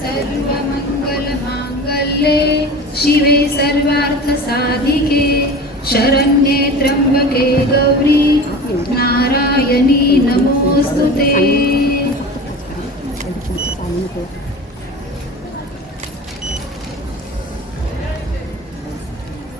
सर्वमङ्गलमाङ्गल्ये शिवे सर्वार्थसाधिके शरण्ये त्र्यम्बके गौरी नारायणी नमोऽस्तु ते।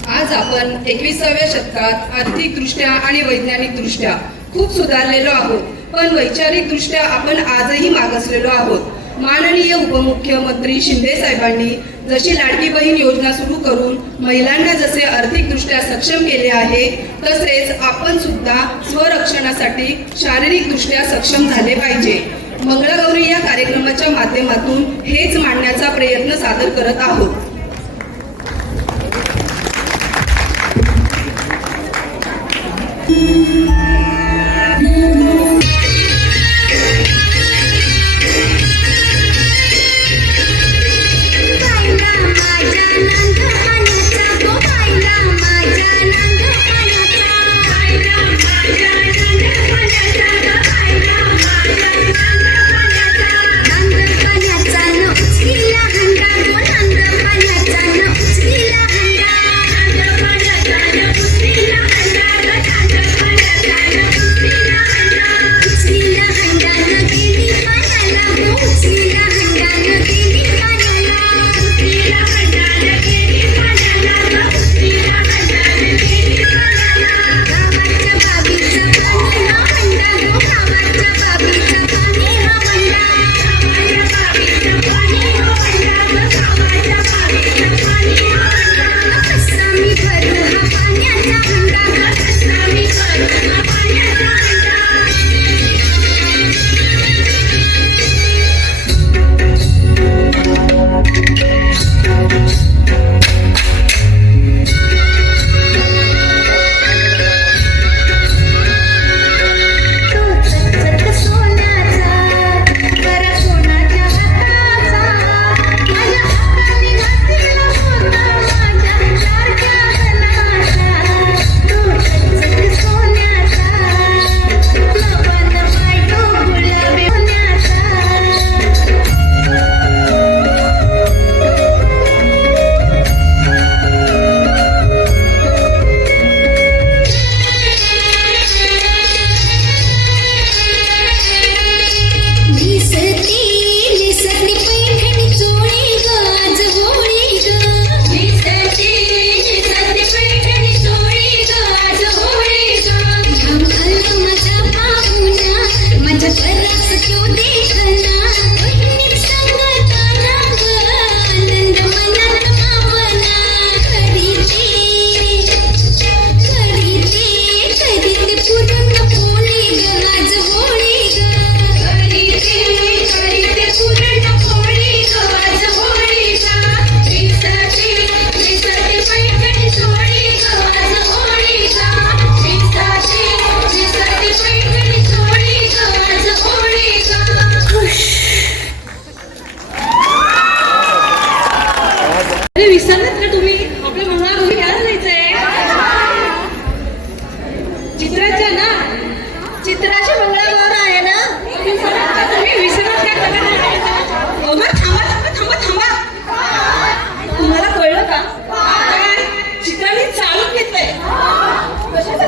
आज आपण एकविसाव्या शतकात आर्थिक दृष्ट्या आणि वैज्ञानिक दृष्ट्या खूप सुधारलेलो आहोत पण वैचारिक दृष्ट्या आपण आजही मागसलेलो आहोत. माननीय उपमुख्यमंत्री शिंदे साहेबांनी जशी लाडकी बहीण योजना सुरू करून महिलांना जसे आर्थिकदृष्ट्या सक्षम केले आहे तसेच आपण सुद्धा स्वरक्षणासाठी शारीरिकदृष्ट्या सक्षम झाले पाहिजे मंगळागौरी या कार्यक्रमाच्या माध्यमातून हेच मांडण्याचा प्रयत्न सादर करत आहोत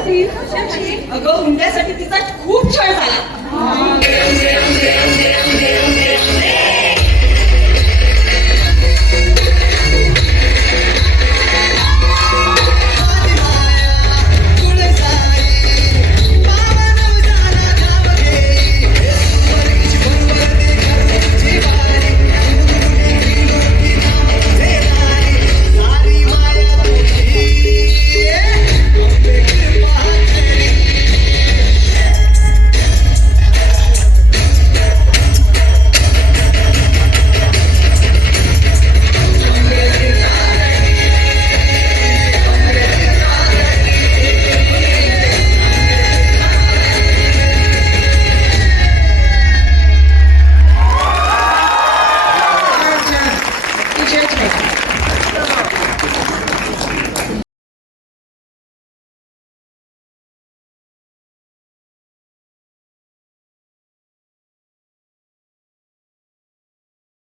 अगं हुंड्यासाठी तिचा खूप छान झाला.